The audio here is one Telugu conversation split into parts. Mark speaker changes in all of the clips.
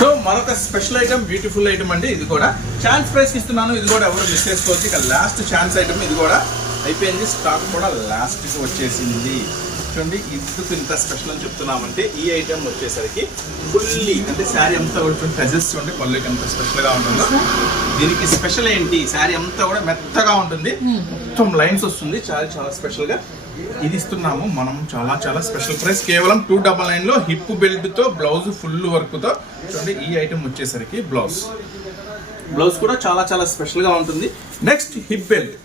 Speaker 1: సో మరొక స్పెషల్ ఐటమ్ బ్యూటిఫుల్ ఐటమ్ అండి ఇది కూడా. ఛాన్స్ ప్రైస్ ఇస్తున్నాను ఇది కూడా ఎవరు మిస్ చేసుకోవచ్చు. ఇక లాస్ట్ ఛాన్స్ ఐటమ్ ఇది కూడా అయిపోయింది. స్టాక్ కూడా లాస్ట్ వచ్చేసింది. చూడండి ఎందుకు ఇంత స్పెషల్ అని చెప్తున్నామంటే ఈ ఐటమ్ వచ్చేసరికి ఫుల్లీ అంటే శారీ అంతా కూడా టజెస్ చూడండి పళ్ళుకి ఎంత స్పెషల్గా ఉంటుందో. దీనికి స్పెషల్ ఏంటి? శారీ అంతా కూడా మెత్తగా ఉంటుంది. మొత్తం లైన్స్ వస్తుంది. చాలా చాలా స్పెషల్గా. ఇది ఇస్తున్నాము మనం చాలా చాలా స్పెషల్ ప్రైస్ కేవలం టూ డబల్ నైన్లో హిప్ బెల్ట్తో బ్లౌజ్ ఫుల్ వర్క్తో. చూడండి ఈ ఐటమ్ వచ్చేసరికి బ్లౌజ్ బ్లౌజ్ కూడా చాలా చాలా స్పెషల్గా ఉంటుంది. నెక్స్ట్ హిప్ బెల్ట్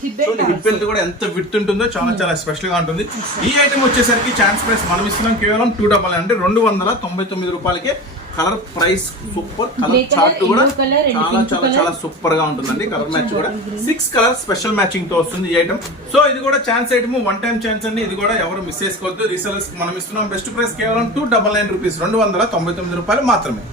Speaker 1: చూడండి హిప్ బెల్ట్ కూడా ఎంత విత్ ఉంటుందో చాలా చాలా స్పెషల్గా ఉంటుంది. ఈ ఐటమ్ వచ్చేసరికి ఛాన్స్ ప్రైస్ మనం ఇస్తున్నాం కేవలం టూ డబల్ నైన్ అంటే రెండు వందల తొంభై తొమ్మిది రూపాయలకే colour price super colour chart కూడా చాలా చాలా. చాలా సూపర్గా ఉంటుందండి కలర్ మ్యాచ్ కూడా. సిక్స్ కలర్ స్పెషల్ మ్యాచింగ్తో వస్తుంది ఈ ఐటమ్ సో ఇది కూడా chance item one time chance అండి. ఇది కూడా ఎవరు మిస్ చేసుకోవద్దు. రీసెలర్స్ మనం ఇస్తున్నాం. బెస్ట్ ప్రైస్ కేవలం టూ డబల్ నైన్ రూపీస్ రెండు వందల తొంభై తొమ్మిది రూపాయలు మాత్రమే.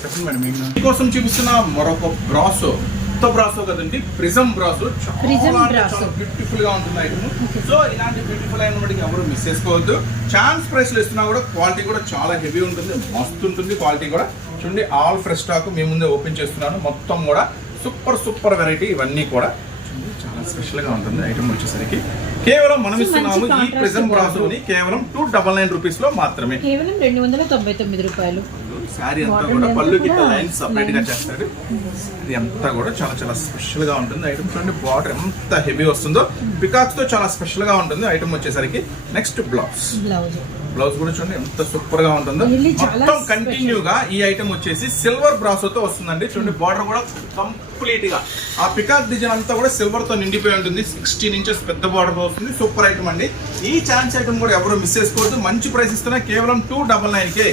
Speaker 1: చెప్పండి మేడం మీకు మీకోసం చూపిస్తున్న మరొక బ్రాసో కొత్త బ్రాసో కదండి? ప్రిజం బ్రాసో చాలా బ్యూటిఫుల్గా ఉంటుంది ఐటమ్ సో ఇలాంటి బ్యూటిఫుల్ అయిన వాటికి ఎవరు మిస్ చేసుకోవద్దు. ఛాన్స్ ప్రైస్లో ఇస్తున్నా కూడా క్వాలిటీ కూడా చాలా హెవీ ఉంటుంది. మస్తు ఉంటుంది క్వాలిటీ కూడా. చూడండి ఆల్ ఫ్రెష్ స్టాక్ మీ ముందే ఓపెన్ చేస్తున్నాను. మొత్తం కూడా సూపర్ సూపర్ వెరైటీ ఇవన్నీ కూడా. చూడండి, చాలా స్పెషల్గా ఉంటుంది ఐటమ్ వచ్చేసరికి. కేవలం మనం ఇస్తున్నాము ఈ ప్రిజం. బ్రాసోని కేవలం టూ డబల్ నైన్ రూపీస్లో మాత్రమే.
Speaker 2: కేవలం రెండు వందల తొంభై తొమ్మిది రూపాయలు.
Speaker 1: శారీ అంతా కూడా పళ్ళు కింద లైన్స్
Speaker 2: సపరేట్గా.
Speaker 1: చేస్తాడు ఇది అంతా కూడా చాలా చాలా స్పెషల్గా ఉంటుంది. ఐటమ్ చూడండి బార్డర్ ఎంత హెవీ వస్తుందో. పికాక్స్తో చాలా స్పెషల్గా ఉంటుంది. ఐటమ్ వచ్చేసరికి నెక్స్ట్ బ్లౌజ్
Speaker 2: బ్లౌజ్
Speaker 1: కూడా చూడండి ఎంత సూపర్గా ఉంటుందో మొత్తం
Speaker 2: special.
Speaker 1: కంటిన్యూ గా ఈ ఐటమ్ వచ్చేసి సిల్వర్ బ్రాసోతో వస్తుందండి. చూడండి బార్డర్ కూడా కంప్లీట్గా ఆ పికాక్ డిజైన్ అంతా కూడా సిల్వర్తో నిండిపోయి ఉంటుంది. సిక్స్టీన్ ఇంచెస్ పెద్ద బార్డర్ వస్తుంది. సూపర్ ఐటమ్ అండి. ఈ ఛాన్స్ ఐటమ్ కూడా ఎవరు మిస్ చేసుకోవద్దు. మంచి ప్రైస్ ఇస్తున్నా కేవలం టూ డబల్ నైన్ కే.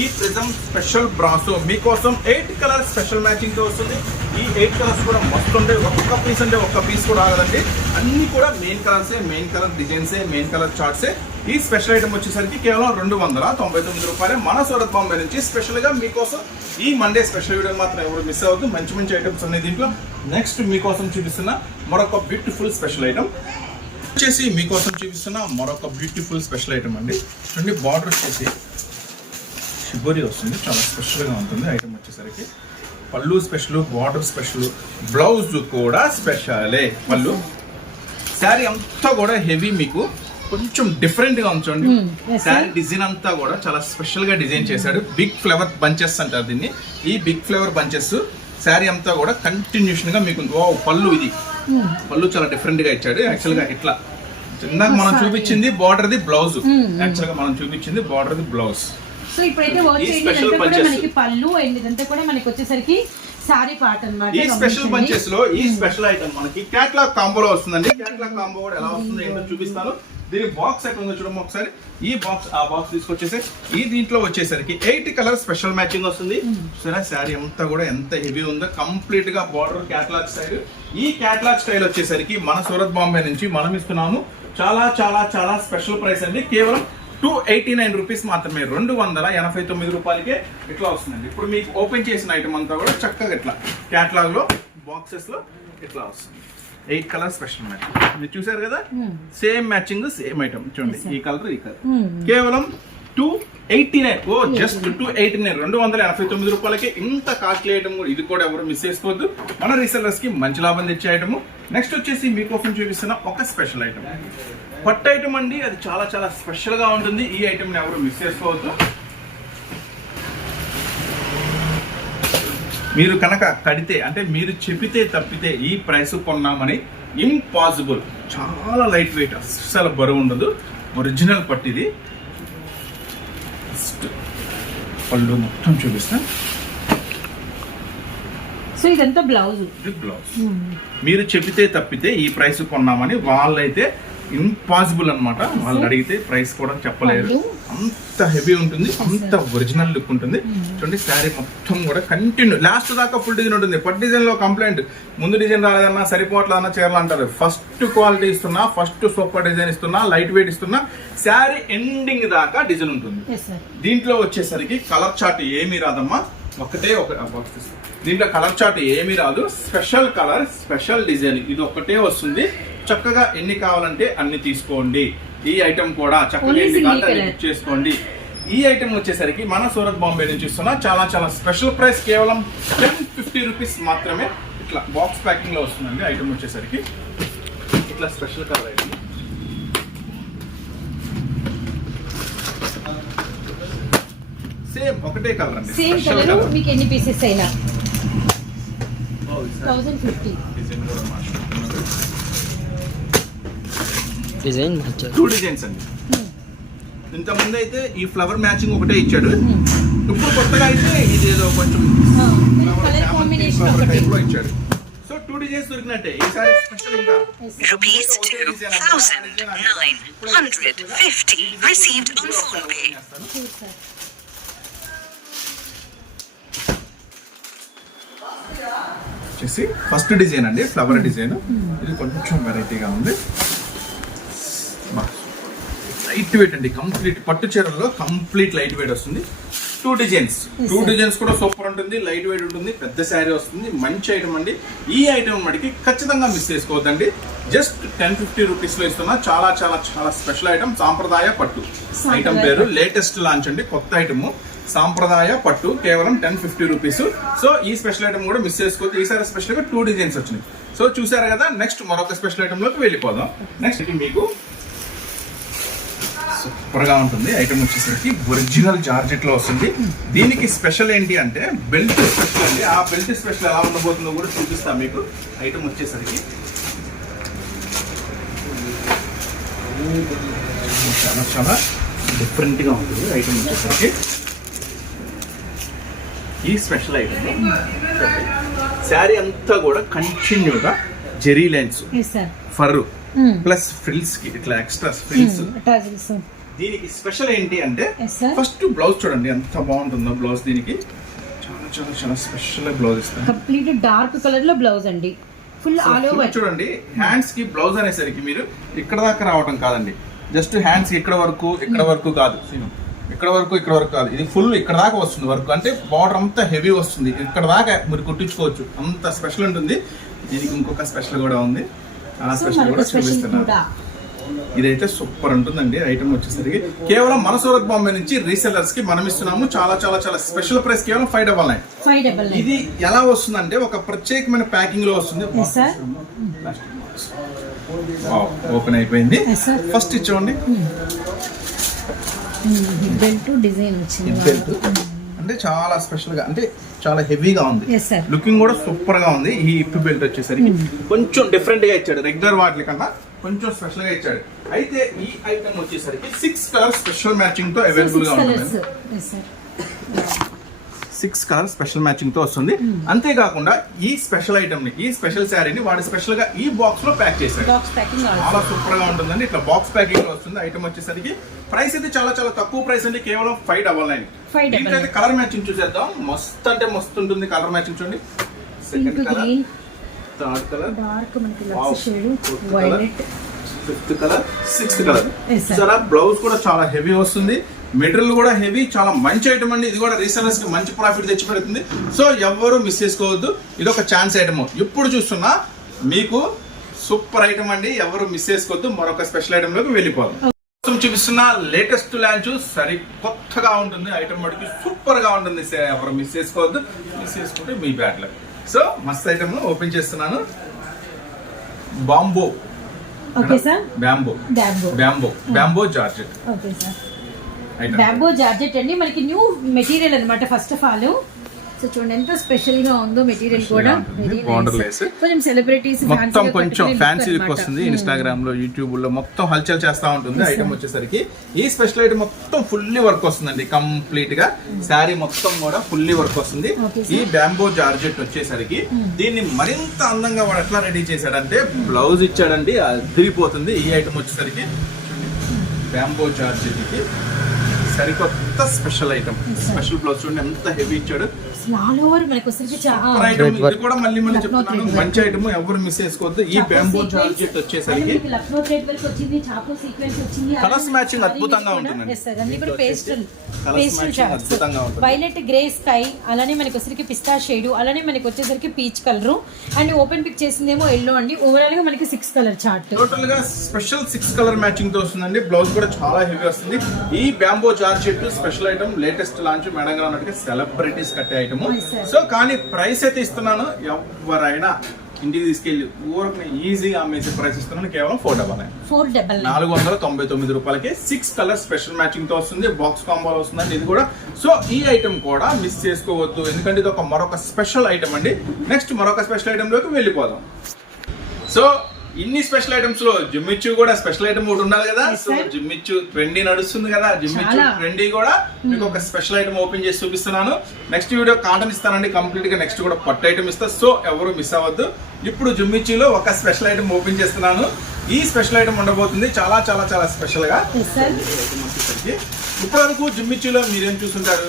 Speaker 1: ఈ ప్రిజం స్పెషల్ బ్రాసో. మీకోసం ఎయిట్ కలర్ స్పెషల్ మ్యాచింగ్తో వస్తుంది. ఈ ఎయిట్ కలర్స్ కూడా మస్తు ఉంటాయి. ఒక్క పీస్ అంటే ఒక్క పీస్ కూడా ఆగదండి. అన్ని కూడా మెయిన్ కలర్సే మెయిన్ కలర్ డిజైన్సే మెయిన్ కలర్ చార్ట్సే ఈ స్పెషల్ ఐటమ్ వచ్చేసరికి కేవలం రెండు వందల తొంభై తొమ్మిది రూపాయలు. మన సూరత్ బాంబే నుంచి స్పెషల్గా మీకోసం ఈ మండే స్పెషల్ వీడియో మాత్రం ఎవరు మిస్ అవ్వద్దు. మంచి మంచి ఐటమ్స్ ఉన్నాయి దీంట్లో. నెక్స్ట్ మీకోసం చూపిస్తున్న మరొక బ్యూటిఫుల్ స్పెషల్ ఐటమ్ వచ్చేసి మీకోసం చూపిస్తున్న మరొక బ్యూటిఫుల్ స్పెషల్ ఐటమ్ అండి. చూడండి బార్డర్ వచ్చేసి షిబోరి వస్తుంది. చాలా స్పెషల్గా ఉంటుంది ఐటమ్ వచ్చేసరికి. పళ్ళు స్పెషల్ బార్డర్ స్పెషల్ బ్లౌజ్ కూడా స్పెషలే పళ్ళు. శారీ అంతా కూడా హెవీ మీకు కొంచెం డిఫరెంట్గా ఉంచండి
Speaker 2: Hmm,
Speaker 1: శారీ డిజైన్ అంతా కూడా చాలా స్పెషల్గా డిజైన్ చేశాడు. బిగ్ ఫ్లవర్ బంచెస్ అంటారు దీన్ని. ఈ బిగ్ ఫ్లవర్ బంచెస్ శారీ అంతా కూడా కంటిన్యూషన్గా మీకు పళ్ళు ఇది. పళ్ళు చాలా డిఫరెంట్గా ఇచ్చాడు. యాక్చువల్గా ఇట్లా. ఇందాక మనం చూపించింది బార్డర్ ది బ్లౌజ్ యాక్చువల్గా మనం చూపించింది బార్డర్ ది బ్లౌజ్
Speaker 2: సో ఇప్పుడైతే వర్క్ ఇదంతా కూడా. మనకి పళ్ళు అండ్ ఇదంతా కూడా మనకి వచ్చేసరికి సారీ పార్ట్ అన్నమాట
Speaker 1: ఈ స్పెషల్. బంచెస్లో ఈ స్పెషల్ ఐటమ్ మనకి క్యాట్లాగ్ కాంబోలో వస్తుందండి. క్యాట్లాగ్ కాంబో కూడా ఎలా వస్తుందో ఏంటో చూపిస్తాను. దీని బాక్స్ ఎక్కడ ఉందో చూడము ఒకసారి. ఈ బాక్స్ ఆ బాక్స్ తీసుకొచ్చేసి ఈ దీంట్లో వచ్చేసరికి ఎయిట్ కలర్ స్పెషల్ మ్యాచింగ్ వస్తుంది. సరే శారీ అంతా కూడా ఎంత హెవీ ఉందో. కంప్లీట్గా బార్డర్ క్యాట్లాగ్ స్టైల్ ఈ క్యాట్లాగ్ స్టైల్ వచ్చేసరికి మన సూరత్ బాంబే నుంచి మనం ఇస్తున్నాము. చాలా చాలా చాలా స్పెషల్ ప్రైస్ అండి. కేవలం టూ ఎయిటీ నైన్ రూపీస్ మాత్రమే. రెండు వందల ఎనభై తొమ్మిది రూపాయలకే ఇట్లా వస్తుందండి. ఇప్పుడు మీకు ఓపెన్ చేసిన ఐటమ్ అంతా కూడా చక్కగా ఇట్లా క్యాట్లాగ్లో బాక్సెస్లో ఇట్లా వస్తుంది. ఎయిట్ కలర్ స్పెషల్ మ్యాచింగ్ మీరు చూసారు కదా? సేమ్ మ్యాచింగ్ సేమ్ ఐటమ్ చూడండి ఈ కలర్ ఈ కలర్
Speaker 2: Hmm.
Speaker 1: కేవలం two eighty nine oh just two eighty nine రెండు వందల ఎనభై తొమ్మిది రూపాయలకి ఇంత కాస్ట్లీ ఐటమ్ కూడా ఇది కూడా ఎవరు మిస్ చేసుకోవద్దు. మన రీసెల్లర్స్కి మంచి లాభం తెచ్చే ఐటమ్ నెక్స్ట్ వచ్చేసి మీకోసం చూపిస్తున్న ఒక స్పెషల్ ఐటమ్ పట్టు ఐటమ్ అండి. అది చాలా చాలా స్పెషల్గా ఉంటుంది. ఈ ఐటమ్ ఎవరు మిస్ చేసుకోవద్దు. మీరు కనుక కడితే అంటే మీరు చెప్పితే తప్పితే ఈ ప్రైస్ కొన్నామని ఇంపాసిబుల్. చాలా లైట్ వెయిట్ అస్సలు బరువు ఉండదు. ఒరిజినల్ పట్టిది. First పళ్ళు మొత్తం చూపిస్తా.
Speaker 2: సో ఇదంతా బ్లౌజ్.
Speaker 1: ఇది బ్లౌజ్. మీరు చెప్పితే తప్పితే ఈ ప్రైస్ కొన్నామని వాళ్ళైతే ఇంపాసిబుల్ అన్నమాట. వాళ్ళు అడిగితే ప్రైస్ కూడా చెప్పలేరు.
Speaker 2: పళ్ళు.
Speaker 1: అంత హెవీ ఉంటుంది అంత ఒరిజినల్ లుక్ ఉంటుంది. చూడండి శారీ మొత్తం కూడా కంటిన్యూ లాస్ట్ దాకా ఫుల్ డిజైన్ ఉంటుంది. పట్ డిజైన్లో కంప్లైంట్ ముందు డిజైన్ రాలేదన్నా సరిపోవట్లేదన్నా చీరలు అంటారు. ఫస్ట్ క్వాలిటీ ఇస్తున్నా ఫస్ట్ సూపర్ డిజైన్ ఇస్తున్నా లైట్ వెయిట్ ఇస్తున్నా శారీ ఎండింగ్ దాకా డిజైన్ ఉంటుంది. దీంట్లో వచ్చేసరికి కలర్ చార్ట్ ఏమీ రాదమ్మా. ఒకటే ఒక. దీంట్లో కలర్ చార్ట్ ఏమీ రాదు. స్పెషల్ కలర్ స్పెషల్ డిజైన్ ఇది ఒకటే వస్తుంది. చక్కగా ఎన్ని కావాలంటే అన్ని తీసుకోండి. ఈ ఐటమ్ కూడా చక్కగా ఎన్ని కావాలంటే. బుక్ చేసుకోండి ఈ ఐటమ్ వచ్చేసరికి మన సూరత్ బాంబే నుంచి ఇస్తున్నా చాలా చాలా స్పెషల్ ప్రైస్ కేవలం టెన్ ఫిఫ్టీ రూపీస్ మాత్రమే ఇట్లా బాక్స్ ప్యాకింగ్లో వస్తుందండి ఐటమ్ వచ్చేసరికి. ఇట్లా స్పెషల్ కలర్ ఐటమ్ సేమ్ ఒకటే కలర్ అండి.
Speaker 2: సేమ్ కలర్ మీకు ఎన్ని పీసెస్ అయినా?
Speaker 1: డిజైన్ కూడా
Speaker 3: డిజైన్
Speaker 1: టూ డిజైన్స్ అండి. ఇంత ముందు అయితే ఈ ఫ్లవర్ మ్యాచింగ్ ఒకటే ఇచ్చాడు. ఇప్పుడు కొత్తగా అయితే ఇది ఏదో కొంచెం ఇచ్చాడు. సో టూ డిజైన్స్ దొరికినట్టే. ఈసారి స్పెషల్ ఇంకా.
Speaker 4: Rupees 2,950 received on PhonePe.
Speaker 1: వచ్చేసి ఫస్ట్ డిజైన్ అండి ఫ్లవర్ డిజైన్ ఇది కొంచెం వెరైటీగా ఉంది. లైట్ వెయిట్ అండి కంప్లీట్. పట్టు చీరల్లో కంప్లీట్ లైట్ వెయిట్ వస్తుంది. Two designs two. డిజైన్స్ కూడా సూపర్ ఉంటుంది లైట్ వెయిట్ ఉంటుంది పెద్ద శారీ వస్తుంది మంచి ఐటమ్ అండి. ఈ ఐటమ్ మడికి ఖచ్చితంగా మిస్ చేసుకోవద్దండి. జస్ట్ టెన్ ఫిఫ్టీ రూపీస్లో ఇస్తున్నా. చాలా చాలా చాలా స్పెషల్ ఐటమ్ సాంప్రదాయ పట్టు. ఐటమ్ పేరు. లేటెస్ట్ లాంచ్ అండి కొత్త ఐటమ్ సాంప్రదాయ పట్టు కేవలం టెన్ ఫిఫ్టీ రూపీస్ సో ఈ స్పెషల్ ఐటమ్ కూడా మిస్ చేసుకోవద్దు. ఈసారి స్పెషల్గా టూ డిజైన్స్ వచ్చినాయి. సో చూసారు కదా నెక్స్ట్ మరొక స్పెషల్ ఐటమ్లోకి వెళ్ళిపోదాం. నెక్స్ట్ మీకు సూపర్గా ఉంటుంది. ఐటమ్ వచ్చేసరికి ఒరిజినల్ జార్జెట్లో వస్తుంది. దీనికి స్పెషల్ ఏంటి అంటే బెల్ట్ స్పెషల్ అండి. ఆ బెల్ట్ స్పెషల్ ఎలా ఉండబోతుందో కూడా చూపిస్తా మీకు. ఐటమ్ వచ్చేసరికి. చాలా చాలా డిఫరెంట్గా ఉంటుంది ఐటమ్ వచ్చేసరికి. ఈ స్పెషల్ ఐటమ్ శారీ అంతా కూడా కంటిన్యూగా జెరీ లైన్స్ ఫర్ ప్లస్ ఫ్రిల్స్కి ఇట్లా ఎక్స్ట్రా ఫ్రిల్స్.
Speaker 2: టజల్స్
Speaker 1: దీనికి స్పెషల్ ఏంటి అంటే. ఫస్ట్ బ్లౌజ్ చూడండి ఎంత బాగుంటుందో బ్లౌజ్ దీనికి. చాలా చాలా చాలా స్పెషల్ బ్లౌజ్ ఇస్తాను.
Speaker 2: కంప్లీట్ డార్క్ కలర్లో బ్లౌజ్ అండి. ఫుల్ ఆల్ ఓవర్
Speaker 1: చూడండి హ్యాండ్స్కి బ్లౌజ్ అనేసరికి మీరు ఇక్కడ దాకా రావడం కాదండి. జస్ట్ హ్యాండ్స్ ఇక్కడ వరకు ఇక్కడ వరకు కాదు. ఇక్కడ వరకు ఇక్కడ వరకు కాదు. ఇది ఫుల్ ఇక్కడ దాకా వస్తుంది వర్క్ అంటే బార్డర్ అంతా హెవీ వస్తుంది. ఇక్కడ దాకా మీరు కుట్టించుకోవచ్చు. అంత స్పెషల్ ఉంటుంది. దీనికి ఇంకొక స్పెషల్ కూడా ఉంది. ఆ
Speaker 2: సో
Speaker 1: స్పెషల్ కూడా
Speaker 2: కూడా.
Speaker 1: ఇదైతే సూపర్ ఉంటుందండి. ఐటమ్ వచ్చేసరికి కేవలం మన సూరత్ బాంబే నుంచి రీసెల్లర్స్కి మనం ఇస్తున్నాము. చాలా చాలా చాలా స్పెషల్ ప్రైస్ కేవలం ఫైవ్ డబల్ నైన్ ఇది ఎలా వస్తుందంటే ఒక ప్రత్యేకమైన ప్యాకింగ్లో వస్తుంది. ఓపెన్ అయిపోయింది. ఫస్ట్ ఇచ్చోండి
Speaker 2: బెల్ట్ డిజైన్ వచ్చింది.
Speaker 1: ఇది belt. అంటే చాలా స్పెషల్గా అంటే చాలా హెవీగా ఉంది. లుకింగ్ కూడా సూపర్గా ఉంది. ఈ ఇప్ బెల్ట్ వచ్చేసరికి కొంచెం డిఫరెంట్గా ఇచ్చాడు. రెగ్యులర్ వాటి కన్నా కొంచెం స్పెషల్గా ఇచ్చాడు. అయితే ఈ ఐటమ్ వచ్చేసరికి సిక్స్ కలర్ స్పెషల్ మ్యాచింగ్తో
Speaker 2: అవైలబుల్గా
Speaker 1: ఉంటుంది. సిక్స్ కలర్ స్పెషల్ మ్యాచింగ్తో వస్తుంది. అంతేకాకుండా ఈ స్పెషల్ ఐటమ్ని ఈ స్పెషల్ శారీని వాడు స్పెషల్గా ఈ బాక్స్లో ప్యాక్ చేశాడు. చాలా సూపర్గా ఉంటుందండి. ఇట్లా బాక్స్ ప్యాకింగ్లో వస్తుంది. ఐటమ్ వచ్చేసరికి ప్రైస్ అయితే చాలా చాలా తక్కువ ప్రైస్ అండి. కేవలం ఫైవ్ డబల్ నైన్ దీంట్లో కలర్ మ్యాచింగ్ చూసేద్దాం. మస్త్ అంటే మస్తు ఉంటుంది కలర్ మ్యాచింగ్ చూడండి. Second colour third colour
Speaker 2: dark మనకి. Lux shade. Violet
Speaker 1: fifth colour sixth colour. సరే బ్లౌజ్ కూడా చాలా హెవీ వస్తుంది. మెటీరియల్ కూడా హెవీ చాలా మంచి ఐటమ్ అండి. ఇది కూడా రీసెలర్స్కి మంచి ప్రాఫిట్ తెచ్చి పెడుతుంది. సో ఎవ్వరు మిస్ చేసుకోవద్దు. ఇది ఒక ఛాన్స్ ఐటమ్ ఇప్పుడు చూస్తున్నా మీకు సూపర్ ఐటమ్ అండి. ఎవరు మిస్ చేసుకోవద్దు. మరొక స్పెషల్ ఐటమ్లోకి వెళ్ళిపోదాం. ప్రస్తుతం చూపిస్తున్న లేటెస్ట్ లాంచ్ సరి కొత్తగా ఉంటుంది. ఐటమ్ మటుకు సూపర్గా ఉంటుంది. ఎవరు మిస్ చేసుకోవద్దు. మిస్ చేసుకుంటే మీ బ్యాడ్ లక్ సో మస్త్ ఐటమ్ ఓపెన్ చేస్తున్నాను. Bamboo
Speaker 2: okay sir
Speaker 1: bamboo
Speaker 2: bamboo
Speaker 1: georgette
Speaker 2: georgette అండి. మనకి న్యూ మెటీరియల్ అన్నమాట ఫస్ట్ ఆఫ్ ఆల్ సో చూడండి ఎంత స్పెషల్గా ఉందో మెటీరియల్ కూడా. కొంచెం సెలబ్రిటీస్
Speaker 1: మొత్తం కొంచెం ఫ్యాన్సీ లుక్ వస్తుంది ఇన్స్టాగ్రామ్లో యూట్యూబ్లో మొత్తం హల్చల్ చేస్తా ఉంటుంది ఐటమ్ వచ్చేసరికి. ఈ స్పెషల్ ఐటమ్ మొత్తం ఫుల్లీ వర్క్ వస్తుందండి కంప్లీట్గా శారీ మొత్తం కూడా ఫుల్లీ వర్క్ వస్తుంది. ఈ బ్యాంబో జార్జెట్ వచ్చేసరికి దీన్ని మరింత అందంగా వాడు ఎట్లా రెడీ చేశాడంటే బ్లౌజ్ ఇచ్చాడండి అదిరిపోతుంది. ఈ ఐటమ్ వచ్చేసరికి. బ్యాంబో జార్జెట్కి సరికొత్త స్పెషల్ ఐటమ్ స్పెషల్ బ్లౌజ్ చూడండి ఎంత హెవీ ఇచ్చాడు.
Speaker 2: ఆల్ ఓవర్ మనకి వచ్చరికి
Speaker 1: సూపర్ ఐటమ్ ఇది కూడా మళ్ళీ మళ్ళీ
Speaker 2: లక్నో
Speaker 1: చెప్తున్నాను.
Speaker 2: thread work.
Speaker 1: మంచి ఐటమ్ ఎవరు మిస్ చేసుకోవద్దు. ఈ బ్యాంబో జార్జెట్ వచ్చేసరికి
Speaker 2: లక్నో థ్రెడ్ వర్క్ వచ్చింది. చాకో సీక్వెన్స్ వచ్చింది.
Speaker 1: Colours matching అద్భుతంగా.
Speaker 2: అన్ని కూడా పేస్టల్ పేస్టల్
Speaker 1: అద్భుతంగా ఉంటుంది.
Speaker 2: వైలెట్ గ్రే స్కై అలానే మనకి వచ్చరికి పిస్తా షేడ్ అలానే మనకి వచ్చేసరికి peach colour and open pick చేసిందేమో yellow అండి. ఓవరాల్గా మనకి సిక్స్ కలర్ చార్ట్
Speaker 1: టోటల్గా స్పెషల్ సిక్స్ కలర్ మ్యాచింగ్తో వస్తుందండి. బ్లౌజ్ కూడా చాలా హెవీ వస్తుంది. ఈ bamboo georgette special item latest launch madam గారు అన్నట్టుగా సెలబ్రిటీస్ కట్టే ఐటమ్
Speaker 2: Sir.
Speaker 1: సో కానీ ప్రైస్ అయితే ఇస్తున్నాను. ఎవరైనా ఇంటికి తీసుకెళ్ళి ఊరికి ఈజీగా అమ్మేసే ప్రైస్ ఇస్తున్నాను. కేవలం four double nine
Speaker 2: four double
Speaker 1: నాలుగు వందల తొంభై తొమ్మిది రూపాయలకి సిక్స్ కలర్ స్పెషల్ మ్యాచింగ్తో వస్తుంది. బాక్స్ కాంబో వస్తుందండి ఇది కూడా. సో ఈ ఐటమ్ కూడా మిస్ చేసుకోవద్దు. ఎందుకంటే ఇది ఒక మరొక స్పెషల్ ఐటమ్ అండి. నెక్స్ట్ మరొక స్పెషల్ ఐటమ్లోకి వెళ్ళిపోదాం. సో ఇన్ని స్పెషల్ ఐటమ్స్లో జిమ్మిచ్చు కూడా స్పెషల్ ఐటమ్ ఒకటి ఉండాలి కదా. సో. జిమ్మిచ్చు ట్రెండీ నడుస్తుంది కదా. జిమ్మిచ్చు. ట్రెండీ కూడా మీకు ఒక స్పెషల్ ఐటమ్ ఓపెన్ చేసి చూపిస్తున్నాను. నెక్స్ట్ వీడియో కాటన్ ఇస్తానండి. కంప్లీట్గా నెక్స్ట్ కూడా పట్టు ఐటమ్ ఇస్తా. సో ఎవరు మిస్ అవ్వద్దు. ఇప్పుడు జుమ్మిచ్చిలో ఒక స్పెషల్ ఐటమ్ ఓపెన్ చేస్తున్నాను. ఈ స్పెషల్ ఐటమ్ ఉండబోతుంది. చాలా చాలా చాలా స్పెషల్గా
Speaker 2: ఎస్ సార్
Speaker 1: ఇప్పటి వరకు జిమ్మిచ్చిలో మీరేం చూసుంటారు?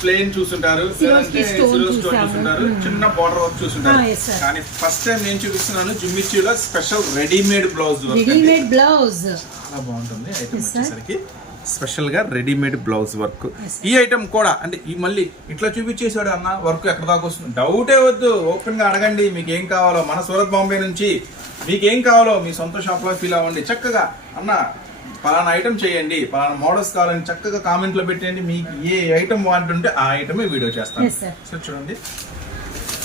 Speaker 1: ప్లేన్ చూసుంటారు. చూసుంటారు చిన్న బార్డర్ వర్క్ చూసుంటారు. కానీ ఫస్ట్ టైం నేను చూపిస్తున్నాను జిమ్మిచ్చిలో special readymade blouse.
Speaker 2: Readymade blouse
Speaker 1: చాలా బాగుంటుంది ఐటమ్. వచ్చేసరికి. స్పెషల్గా రెడీమేడ్ బ్లౌజ్ వర్క్ ఈ ఐటమ్ కూడా అంటే ఈ మళ్ళీ ఇట్లా చూపించేసాడు అన్న వర్క్ ఎక్కడ దాకా వస్తుంది? డౌటే వద్దు. ఓపెన్గా అడగండి మీకు ఏం కావాలో. మన సూరత్ బాంబే నుంచి మీకు ఏం కావాలో మీ సొంత షాప్లో ఫీల్ అవ్వండి. చక్కగా అన్న పలానా ఐటమ్ చేయండి పలానా మోడల్స్ కావాలని చక్కగా కామెంట్లో పెట్టండి మీకు ఏ ఐటమ్ వాడుంటే ఆ ఐటమే వీడియో చేస్తాను.
Speaker 2: Yes, sir.
Speaker 1: సో చూడండి.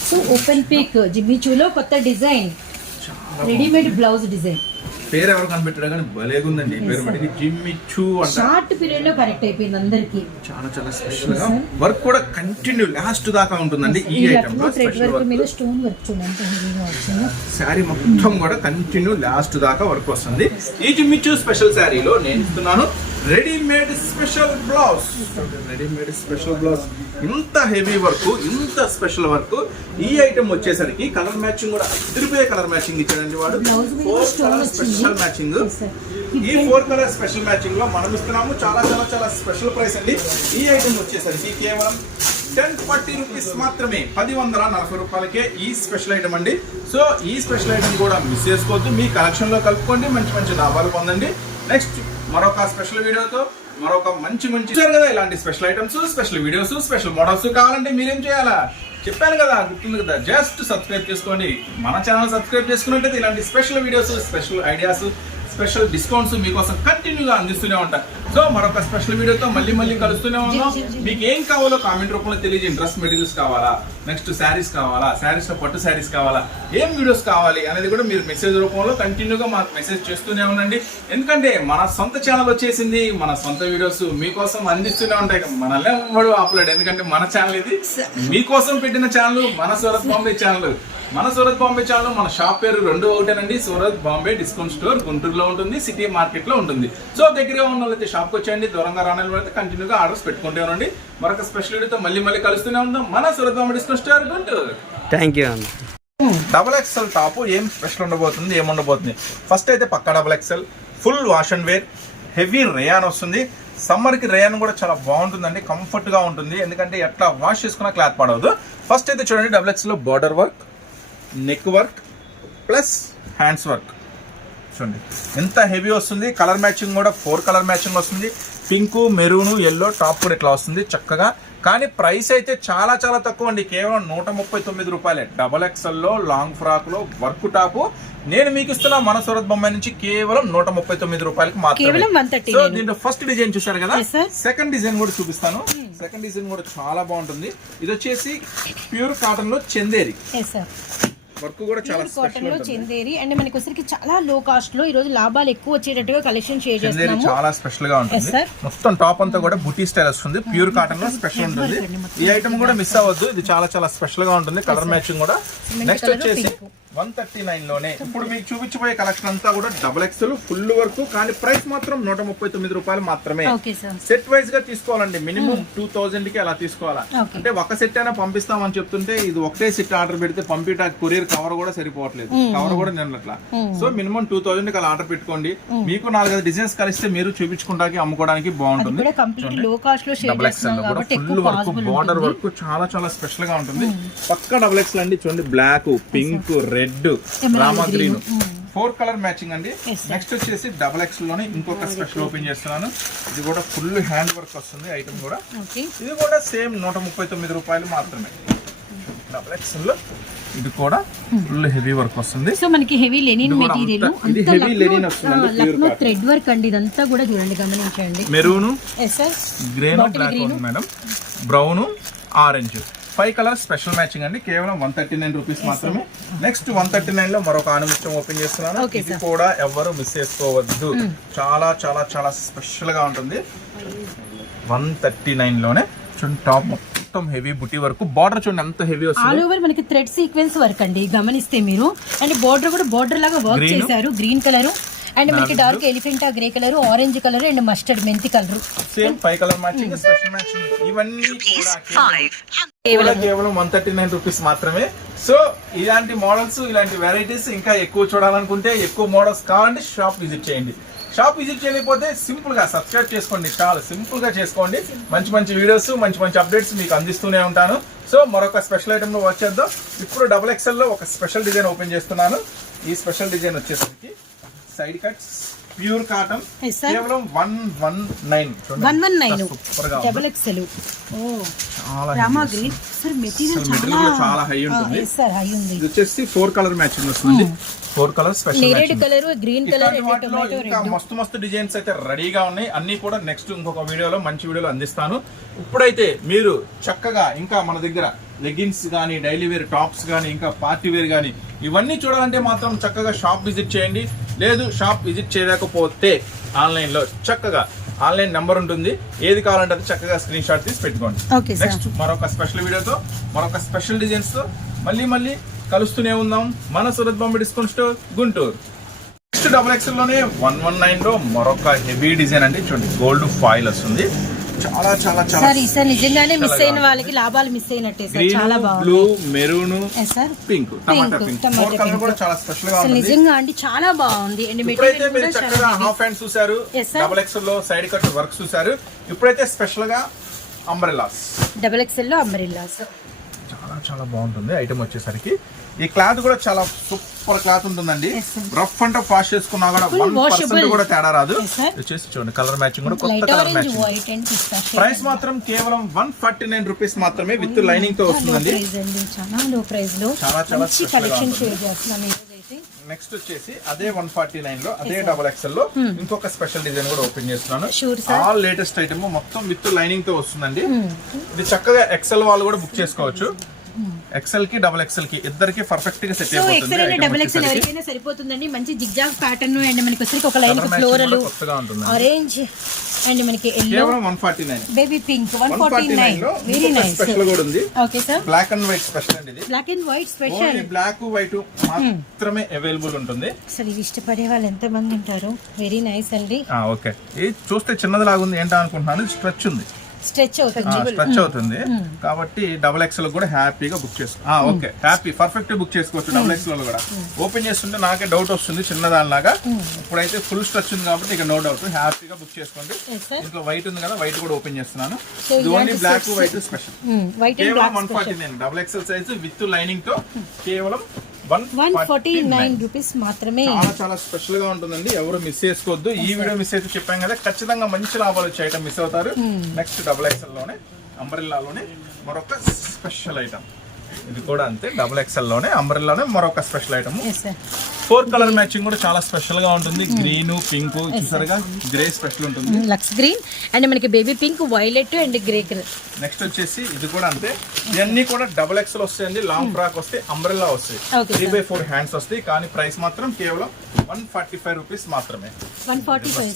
Speaker 2: సో ఓపెన్ పిక్ జిమ్మిచూలో కొత్త డిజైన్ రెడీమేడ్ బ్లౌజ్ డిజైన్
Speaker 1: పేరు ఎవరు కనిపెట్టాడు కానీ భలేగుందండి ఈ పేరు
Speaker 2: sir.
Speaker 1: మటుకి. జిమ్మి చూ అంట.
Speaker 2: షార్ట్ పీరియడ్లో కరెక్ట్ అయిపోయింది అందరికి.
Speaker 1: చాలా చాలా
Speaker 2: స్పెషల్గా.
Speaker 1: వర్క్ కూడా కంటిన్యూ లాస్ట్ దాకా ఉంటుందండి ఈ ఐటమ్
Speaker 2: లక్నో థ్రెడ్ వర్క్ మీద స్టోన్ వర్క్ చూడండి
Speaker 1: శారీ మొత్తం కూడా కంటిన్యూ లాస్ట్ దాకా వర్క్ వస్తుంది. ఈ జిమ్మిచ్చు స్పెషల్ శారీలో నేను ఇస్తున్నాను. Readymade special blouse readymade special blouse ఇంత హెవీ వర్క్ ఇంత స్పెషల్ వర్క్ ఈ ఐటమ్ వచ్చేసరికి కలర్ మ్యాచింగ్ కూడా అదిరిపోయే కలర్ మ్యాచింగ్ ఇచ్చాడండి వాడు. Four colour. Special matching. ఈ ఫోర్ కలర్ స్పెషల్ మ్యాచింగ్లో మనం ఇస్తున్నాము. చాలా చాలా చాలా స్పెషల్ ప్రైస్ అండి. ఈ ఐటమ్ వచ్చేసరికి కేవలం టెన్ ఫార్టీ రూపీస్ మాత్రమే. పది వందల నలభై రూపాయలకే ఈ స్పెషల్ ఐటమ్ అండి. సో ఈ స్పెషల్ ఐటమ్ కూడా మిస్ చేసుకోవద్దు. మీ కలెక్షన్లో కలుపుకోండి. మంచి మంచి లాభాలు పొందండి. నెక్స్ట్ మరొక స్పెషల్ వీడియోతో మరొక మంచి మంచి కదా ఇలాంటి special items special videos special models కావాలంటే మీరేం చేయాలా? చెప్పాను కదా గుర్తుంది కదా జస్ట్ సబ్స్క్రైబ్ చేసుకోండి. మన ఛానల్ సబ్స్క్రైబ్ చేసుకున్నట్టయితే ఇలాంటి special videos special ideas special discounts మీకోసం కంటిన్యూగా అందిస్తూనే ఉంటాయి సో మరొక స్పెషల్ వీడియోతో మళ్ళీ మళ్ళీ కలుస్తూనే ఉన్నాం. మీకు ఏం కావాలో కామెంట్ రూపంలో తెలియజేయండి. డ్రెస్ మెటీరియల్స్ కావాలా? నెక్స్ట్ శారీస్ కావాలా? శారీస్లో పట్టు శారీస్ కావాలా? ఏం వీడియోస్ కావాలి అనేది కూడా మీరు మెసేజ్ రూపంలో కంటిన్యూగా మాకు మెసేజ్ చేస్తూనే ఉండండి. ఎందుకంటే మన సొంత ఛానల్ వచ్చేసింది. మన సొంత వీడియోస్ మీకోసం అందిస్తూనే ఉంటాయి. మనల్ని ఎవడు ఆపలేడు. ఎందుకంటే మన ఛానల్ ఇది. మీకోసం పెట్టిన ఛానల్ మన సూరత్ బాంబే ఛానల్ మన సూరత్ బాంబే ఛానల్ మన షాప్ పేరు రెండు ఒకటేనండి. సూరత్ బాంబే డిస్కౌంట్ స్టోర్ గుంటూరులో ఉంటుంది. సిటీ మార్కెట్లో ఉంటుంది. సో దగ్గరగా ఉన్న వాళ్ళైతే షాప్కి వచ్చేయండి దూరంగా రాని వాళ్ళైతే కంటిన్యూగా ఆర్డర్స్ పెట్టుకుంటూ ఉండండి. మరొక స్పెషల్ వీడియోతో మళ్ళీ మళ్ళీ కలుస్తూనే ఉందాం. మన Surat store Guntur.
Speaker 3: Thank you అన్న.
Speaker 1: డబుల్ ఎక్స్ఎల్ టాప్ ఏం స్పెషల్ ఉండబోతుంది ఏం ఉండబోతుంది? ఫస్ట్ అయితే పక్కా double XL full wash and wear heavy rayon వస్తుంది. సమ్మర్కి రేయాన్ కూడా చాలా బాగుంటుందండి కంఫర్ట్గా ఉంటుంది. ఎందుకంటే ఎట్లా వాష్ చేసుకున్నా క్లాత్ పడవద్దు ఫస్ట్ అయితే చూడండి double ఎక్స్ఎల్లో border work neck work plus hands work. చూడండి. ఎంత హెవీ వస్తుంది? కలర్ మ్యాచింగ్ కూడా ఫోర్ కలర్ మ్యాచింగ్ వస్తుంది. పింక్ మెరూన్ ఎల్లో టాప్ కూడా ఇట్లా వస్తుంది చక్కగా. కానీ ప్రైస్ అయితే చాలా చాలా తక్కువ అండి. కేవలం నూట ముప్పై తొమ్మిది రూపాయలే. డబల్ ఎక్స్ఎల్లో లాంగ్ ఫ్రాక్లో వర్క్ టాపు నేను మీకు ఇస్తున్న మన సూరత్ బొమ్మాయి నుంచి కేవలం నూట ముప్పై తొమ్మిది రూపాయలకి మాత్రమే.
Speaker 2: 139.
Speaker 1: సో దీంట్లో ఫస్ట్ డిజైన్ చూసారు కదా. సెకండ్ డిజైన్ కూడా చూపిస్తాను. సెకండ్ డిజైన్ కూడా చాలా బాగుంటుంది. ఇది వచ్చేసి ప్యూర్ కాటన్లో చందేరి. వర్క్ కూడా చాలా కాటన్లో
Speaker 2: చందేరి అండ్ మనకి వచ్చరికి చాలా లో కాస్ట్లో ఈ రోజు లాభాలు ఎక్కువ వచ్చేటట్టుగా కలెక్షన్ చేస్తున్నాము.
Speaker 1: చాలా స్పెషల్గా ఉంటుంది. మొత్తం టాప్ అంతా కూడా బుటీ స్టైల్ వస్తుంది. ప్యూర్ కాటన్లో స్పెషల్ ఉంటుంది. ఈ ఐటమ్ కూడా మిస్ అవ్వద్దు. ఇది చాలా చాలా స్పెషల్గా ఉంటుంది. కలర్ మ్యాచింగ్ కూడా. నెక్స్ట్ వచ్చేసి. వన్ థర్టీ నైన్లోనే. ఇప్పుడు మీకు చూపించబోయే కలెక్షన్ అంతా కూడా డబుల్ ఎక్స్ఎల్ ఫుల్ వర్క్ కానీ ప్రైస్ మాత్రం నూట ముప్పై తొమ్మిది రూపాయలు మాత్రమే. సెట్ వైజ్గా తీసుకోవాలండి. మినిమం టూ థౌజండ్కి అలా తీసుకోవాలా. అంటే ఒక సెట్ అయినా పంపిస్తామని చెప్తుంటే ఇది ఒకటే సెట్ ఆర్డర్ పెడితే పంపిట కొరియర్ కవర్ కూడా సరిపోవట్లేదు. కవర్ కూడా నిన్నట్లా. సో మినిమం టూ థౌజండ్కి అలా ఆర్డర్ పెట్టుకోండి. మీకు నాలుగైదు డిజైన్స్ కలిస్తే మీరు చూపించుకోవడానికి అమ్ముకోవడానికి బాగుంటుంది.
Speaker 2: కూడా కంప్లీట్లో కాస్ట్లో share
Speaker 1: double XL full work border work చాలా చాలా స్పెషల్గా ఉంటుంది. పక్క డబుల్ ఎక్స్ఎల్ అండి. చూడండి బ్లాక్ పింక్ రెడ్
Speaker 2: Emerald
Speaker 1: రామా గ్రీన్. ఫోర్ కలర్ మ్యాచింగ్ అండి. నెక్స్ట్ వచ్చేసి డబుల్ ఎక్స్ఎల్లోనే ఇంకొక స్పెషల్ ఓపెన్ చేస్తున్నాను. ఇది కూడా ఫుల్ హ్యాండ్ వర్క్ వస్తుంది ఐటమ్ కూడా. ఇది కూడా సేమ్ నూట ముప్పై తొమ్మిది రూపాయలు మాత్రమే. డబుల్ ఎక్స్ఎల్ ఇది కూడా ఫుల్ హెవీ వర్క్ వస్తుంది.
Speaker 2: సో మనకి హెవీ లెనిన్ మెటీరియల్
Speaker 1: ఇది pure
Speaker 2: Lucknow
Speaker 1: cotton.
Speaker 2: Thread work అండి. ఇదంతా కూడా చూడండి గమనించండి.
Speaker 1: Maroon green black madam brown orange five colours special matching అండి. కేవలం వన్ థర్టీ నైన్ రూపీస్ మాత్రమే. నెక్స్ట్ వన్ థర్టీ నైన్లో మరొక ఆనిమిష్టం ఓపెన్ చేస్తున్నాను. ఇది. కూడా ఎవరు మిస్ చేసుకోవద్దు. చాలా చాలా చాలా స్పెషల్గా ఉంటుంది. వన్ థర్టీ నైన్లోనే చూడండి టాప్ మొత్తం హెవీ బుటీ వరకు. బార్డర్ చూడండి ఎంత హెవీ
Speaker 2: ఆల్ ఓవర్ మనకి థ్రెడ్ సీక్వెన్స్ వర్క్ అండి. గమనిస్తే మీరు. అండ్ బోర్డర్ కూడా బోర్డర్ లాగా వర్క్. చేశారు. గ్రీన్ కలర్ అండ్ మనకి dark Elephanta grey colour orange colour and mustard మెంతి colour
Speaker 1: same five colour matching special matching ఇవన్నీ కేవలం
Speaker 4: 5.
Speaker 1: కేవలం వన్ థర్టీ నైన్ రూపీస్ మాత్రమే. సో ఇలాంటి మోడల్స్ ఇలాంటి వెరైటీస్ ఇంకా ఎక్కువ చూడాలనుకుంటే ఎక్కువ మోడల్స్ కావాలంటే షాప్ విజిట్ చేయండి. షాప్ విజిట్ చేయలేకపోతే సింపుల్గా సబ్స్క్రైబ్ చేసుకోండి. చాలా సింపుల్గా చేసుకోండి. మంచి మంచి వీడియోస్ మంచి మంచి అప్డేట్స్ మీకు అందిస్తూనే ఉంటాను. సో మరొక స్పెషల్ ఐటమ్లో వచ్చేద్దాం ఇప్పుడు డబుల్ ఎక్స్ఎల్లో ఒక స్పెషల్ డిజైన్ ఓపెన్ చేస్తున్నాను. ఈ స్పెషల్ డిజైన్ వచ్చేసరికి సైడ్ కట్స్ ప్యూర్ కాటన్. కేవలం one one nine.
Speaker 2: One one nine. Double XL.
Speaker 1: చాలా
Speaker 2: సార్ మెటీరియల్
Speaker 1: ఉంటుంది.
Speaker 2: సార్ హై ఉంది.
Speaker 1: ఇది వచ్చేసి ఫోర్ కలర్ మ్యాచింగ్ వస్తుంది. Four colour special
Speaker 2: colour green colour
Speaker 1: మస్తు మస్తు డిజైన్స్ అయితే రెడీగా ఉన్నాయి. అన్ని కూడా నెక్స్ట్ ఇంకొక వీడియోలో మంచి వీడియోలో అందిస్తాను. ఇప్పుడైతే మీరు చక్కగా ఇంకా మన దగ్గర లెగిన్స్ కానీ డైలీ వేర్ టాప్స్ కానీ ఇంకా పార్టీ వేర్ కానీ ఇవన్నీ చూడాలంటే మాత్రం చక్కగా షాప్ విజిట్ చేయండి. లేదు షాప్ విజిట్ చేయలేకపోతే ఆన్లైన్లో చక్కగా ఆన్లైన్ నెంబర్ ఉంటుంది. ఏది కావాలంటే అది చక్కగా స్క్రీన్ షాట్ తీసి పెట్టుకోండి. నెక్స్ట్ మరొక స్పెషల్ వీడియోతో మరొక స్పెషల్ డిజైన్స్తో మళ్ళీ మళ్ళీ కలుస్తూనే ఉందాం మన Surat Bombay discount store Guntur. Next double ఎక్స్ఎల్లోనే one one నైన్లో మరొక హెవీ డిజైన్ అండి. చూడండి గోల్డ్ ఫాయిల్ వస్తుంది. చాలా చాలా చాలా
Speaker 2: సార్ సార్ నిజంగానే మిస్ అయిన వాళ్ళకి లాభాలు మిస్ అయినట్టే సార్. చాలా బాగుంది.
Speaker 1: Blue maroon
Speaker 2: sir.
Speaker 1: పింక్ టమాటా పింక్ ఫోర్ కలర్. కూడా చాలా స్పెషల్గా
Speaker 2: అసలు
Speaker 1: ఉంటుంది
Speaker 2: నిజంగా అండి చాలా బాగుంది. అండ్
Speaker 1: ఇప్పుడైతే
Speaker 2: మెటీరియల్
Speaker 1: మీరు
Speaker 2: కూడా
Speaker 1: చక్కగా
Speaker 2: చాలా
Speaker 1: హాఫ్ హ్యాండ్ చూసారు
Speaker 2: Yes, sir.
Speaker 1: డబుల్ ఎక్స్ఎల్లో సైడ్ కట్ వర్క్ చూసారు ఇప్పుడైతే స్పెషల్గా అంబ్రెల్లాస్
Speaker 2: డబల్ ఎక్స్ఎల్లో అంబ్రిల్లాస్
Speaker 1: చాలా బాగుంటుంది ఐటమ్ వచ్చేసరికి. ఈ క్లాత్ కూడా చాలా సూపర్ క్లాత్ ఉంటుందండి. రఫ్ అంటే వాష్ చేసుకున్నా కూడా వన్ పర్సెంట్. కూడా తేడా రాదు. వచ్చేసి చూడండి కలర్ మ్యాచింగ్ కూడా కొత్త కలర్ మ్యాచింగ్ ప్రైస్ మాత్రం కేవలం వన్ ఫార్టీ నైన్ రూపీస్ మాత్రమే విత్ లైనింగ్తో వస్తుందండి.
Speaker 2: చాలా
Speaker 1: చాలా
Speaker 2: కలెక్షన్. షేర్ చేస్తున్నాం
Speaker 1: నెక్స్ట్ వచ్చేసి అదే వన్ ఫార్టీ నైన్లో అదే డబల్ ఎక్స్ఎల్లో ఇంకొక స్పెషల్ డిజైన్ కూడా ఓపెన్ చేస్తున్నాను.
Speaker 2: Hmm. Hmm.
Speaker 1: All latest item మొత్తం విత్ లైనింగ్తో వస్తుందండి. ఇది చక్కగా ఎక్సెల్ వాళ్ళు కూడా బుక్ చేసుకోవచ్చు. ఎక్సెల్కి డబల్ ఎక్సెల్కి ఇద్దరికి పర్ఫెక్ట్గా సెట్
Speaker 2: సో
Speaker 1: అయిపోతుంది.
Speaker 2: XL and
Speaker 1: item
Speaker 2: double XL
Speaker 1: వచ్చేసరికి.
Speaker 2: ఎవరికైనా సరిపోతుందండి. మంచి జిగ్జాగ్ ప్యాటర్న్ అండ్ మనకి వచ్చరికి ఒక లైన్
Speaker 1: Colour matching
Speaker 2: ఫ్లోరల్
Speaker 1: కూడా కొత్తగా ఉంటుంది
Speaker 2: ఆరెంజ్ అండ్ మనకి ఎల్లో
Speaker 1: కేవలం one forty nine
Speaker 2: baby pink one
Speaker 1: one
Speaker 2: forty
Speaker 1: forty నైన్లో
Speaker 2: వెరీ నైస్
Speaker 1: స్పెషల్ కూడా ఉంది.
Speaker 2: Okay sir
Speaker 1: black and white special అండి ఇది.
Speaker 2: Black and white special
Speaker 1: only black white మాత్రమే అవైలబుల్ ఉంటుంది.
Speaker 2: అసలు ఇవి ఇష్టపడే వాళ్ళు ఎంత మంది ఉంటారు? వెరీ నైస్ అండి.
Speaker 1: ఓకే ఇది చూస్తే చిన్నది లాగా ఉంది ఏంటో అనుకుంటున్నాను? స్ట్రెచ్ ఉంది.
Speaker 2: స్ట్రెచ్ అవుతుంది
Speaker 1: స్ట్రెచ్ అవుతుంది. కాబట్టి డబుల్ ఎక్స్ఎల్ కూడా హ్యాపీగా బుక్ చేసుకో ఓకే. హ్యాపీ పర్ఫెక్ట్ బుక్ చేసుకోవచ్చు డబుల్ ఎక్స్ఎల్ కూడా. ఓపెన్ చేస్తుంటే నాకే డౌట్ వస్తుంది చిన్నదానిలాగా. ఇప్పుడైతే ఫుల్ స్ట్రెచ్ ఉంది కాబట్టి ఇక నో డౌట్ హ్యాపీగా బుక్ చేసుకోండి. ఇంట్లో వైట్ ఉంది కదా వైట్ కూడా ఓపెన్ చేస్తున్నాను. ఇది ఓన్లీ బ్లాక్ వైట్ స్పెషల్ కేవలం one forty double XL size with లైనింగ్తో కేవలం వన్
Speaker 2: ఫార్టీ నైన్ రూపీస్ మాత్రమే.
Speaker 1: చాలా చాలా స్పెషల్గా ఉంటుందండి. ఎవరు మిస్ చేసుకోవద్దు. ఈ వీడియో మిస్ అయితే చెప్పాం కదా ఖచ్చితంగా మంచి లాభాలు వచ్చే ఐటమ్ మిస్ అవుతారు. నెక్స్ట్ డబుల్ ఎక్స్ఎల్లోనే అంబ్రెల్లాలోనే మరొక స్పెషల్ ఐటమ్ ఇది కూడా అంతే డబుల్ ఎక్స్ఎల్లోనే అంబ్రెల్లానే మరొక special item four colour matching కూడా చాలా స్పెషల్గా ఉంటుంది. గ్రీన్ పింక్ చూసారుగా? గ్రే స్పెషల్ ఉంటుంది.
Speaker 2: లక్స్ గ్రీన్ అండ్ మనకి baby pink violet and grey colour
Speaker 1: next వచ్చేసి ఇది కూడా అంతే. ఇవన్నీ కూడా డబుల్ ఎక్స్ఎల్ వస్తాయండి. లాంగ్ ఫ్రాక్ వస్తే అంబ్రెల్లా వస్తాయి. త్రీ. బై ఫోర్ హ్యాండ్స్ వస్తాయి. కానీ ప్రైస్ మాత్రం కేవలం వన్ ఫార్టీ ఫైవ్ రూపీస్ మాత్రమే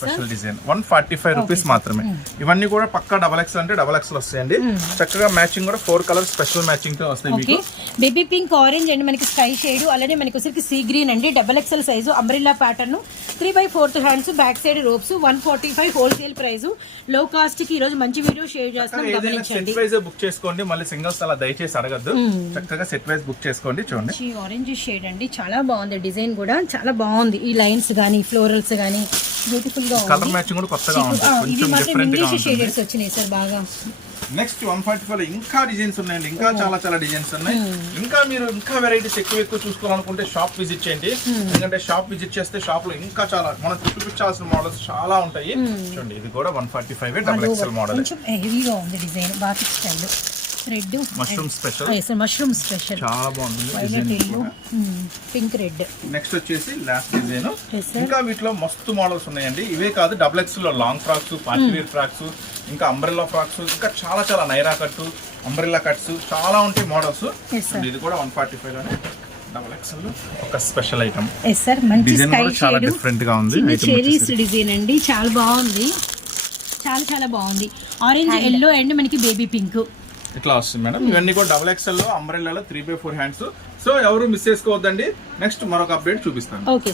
Speaker 1: special design one forty five rupees మాత్రమే. ఇవన్నీ కూడా పక్కా డబల్ ఎక్స్ అంటే డబల్ ఎక్స్ వస్తాయండి. చక్కగా మ్యాచింగ్ కూడా ఫోర్ కలర్ స్పెషల్ మ్యాచింగ్తో వస్తాయి
Speaker 2: బేబీ పింక్ ఆరెంజ్ అండ్ మనకి స్కై షేడ్ అలానే మనకి వచ్చరికి సీ గ్రీన్ అండి. Double XL size umbrella pattern three by fourth hands back side ropes one forty five wholesale ప్రైస్లో కాస్ట్కి ఈ రోజు మంచి వీడియో షేర్ గమనించండి.
Speaker 1: వైజ్ బుక్ చేసుకోండి మళ్ళీ సింగిల్స్ అలా దయచేసి అడగద్దు. చక్కగా సెట్ వైజ్ బుక్ చేసుకోండి చూడండి.
Speaker 2: ఆరెంజ్ షేడ్ అండి. చాలా బాగుంది డిజైన్ కూడా. చాలా బాగుంది. ఈ లైన్స్ కానీ ఫ్లోరల్స్ కానీ బ్యూటిఫుల్గా
Speaker 1: కలర్
Speaker 2: ఉంది.
Speaker 1: మ్యాచింగ్ కూడా కొత్తగా
Speaker 2: ఇవి
Speaker 1: కొంచెం
Speaker 2: మాత్రం
Speaker 1: డిఫరెంట్గా
Speaker 2: ఇంగ్లీష్ షేడర్స్ వచ్చినాయి సార్ బాగా.
Speaker 1: నెక్స్ట్ వన్ ఫార్టీ ఫైవ్ ఇంకా డిజైన్స్ ఉన్నాయండి. ఇంకా చాలా చాలా డిజైన్స్ ఉన్నాయి. ఇంకా మీరు ఇంకా వెరైటీస్ ఎక్కువ ఎక్కువ చూసుకోవాలనుకుంటే షాప్ విజిట్ చేయండి. ఎందుకంటే షాప్ విజిట్ చేస్తే షాప్లో ఇంకా చాలా మనం చూపించాల్సిన మోడల్స్ చాలా ఉంటాయి. చూడండి ఇది కూడా one forty five double XL model
Speaker 2: కొంచెం హెవీగా ఉంది design batik style red
Speaker 1: mushroom special
Speaker 2: mushroom special
Speaker 1: చాలా బాగుంటుంది
Speaker 2: పింక్ రెడ్
Speaker 1: నెక్స్ట్ వచ్చేసి లాస్ట్ డిజైన్. ఇంకా వీటిలో మస్తు మోడల్స్ ఉన్నాయండి. ఇవే కాదు డబుల్ ఎక్స్లో long frocks party wear frocks ఇంకా అంబ్రెల్లా ఫ్రాక్స్ ఇంకా చాలా చాలా నైరా కట్టు అంబ్రెల్లా కట్స్ చాలా ఉంటాయి మోడల్స్. ఇది కూడా వన్ ఫార్టీ ఫైవ్లోనే. డబుల్ ఎక్స్ ఒక స్పెషల్ ఐటమ్
Speaker 2: సార్ మంచి
Speaker 1: చాలా డిఫరెంట్గా ఉంది.
Speaker 2: చెరీస్. డిజైన్ అండి. చాలా బాగుంది. చాలా చాలా బాగుంది. ఆరెంజ్ ఎల్లో అండ్ మనకి బేబీ పింక్
Speaker 1: ఇట్లా వస్తుంది మేడం. ఇవన్నీ కూడా డబుల్ ఎక్స్ఎల్లో అంబ్రెల్లాలో three by four hands so ఎవరు మిస్ చేసుకోవద్దండి. నెక్స్ట్ మరొక అప్డేట్ చూపిస్తాను.
Speaker 2: ఓకే